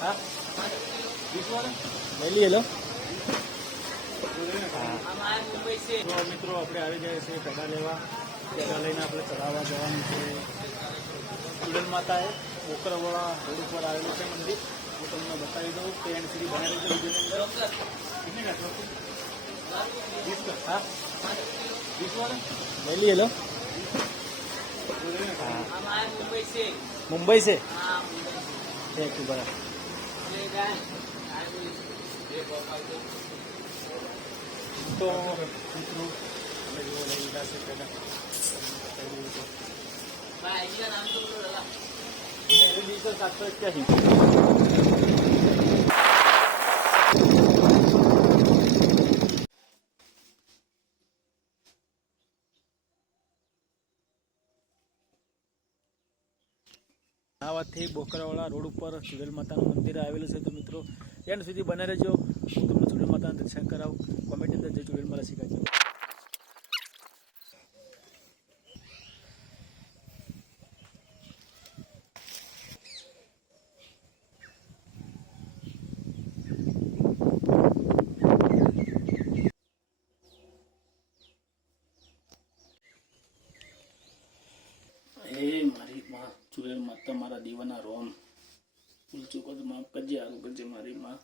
हाँ ले लो तो मित्रों अपने आ जाए से पेड़ा लेवा पेड़ा लईने આપણે ચડાવવા જવાનું છે ચુડેલ માતા એ બોકરવાળા રોડ ઉપર આવેલું છે મંદિર હું તમને બતાવી દઉં કે એન્ડ સુધી બનાવી દઉં વિડીયોની અંદર कितने का ट्रॉफी 20 का हाँ 20 वाला ले लो मुंबई से थैंक यू बड़ा तो मित्रों हमें जो लगेगा से पहले मेरे लिए तो 781 આ વાતથી બોકરાવાળા રોડ ઉપર ચુડેલ માતાનું મંદિર આવેલું છે તો મિત્રો એન્ડ સુધી બને રહેજો હું તમને ચુડેલ માતાના દર્શન કરાવું કોમેન્ટ અંદર જે ચુડેલ માતા શીખાજો મારી માં ચુડેલ માતા મારા દીવાના રોમ ભૂલ ચૂકો તો માફ કરજે આવું કરજે મારી માં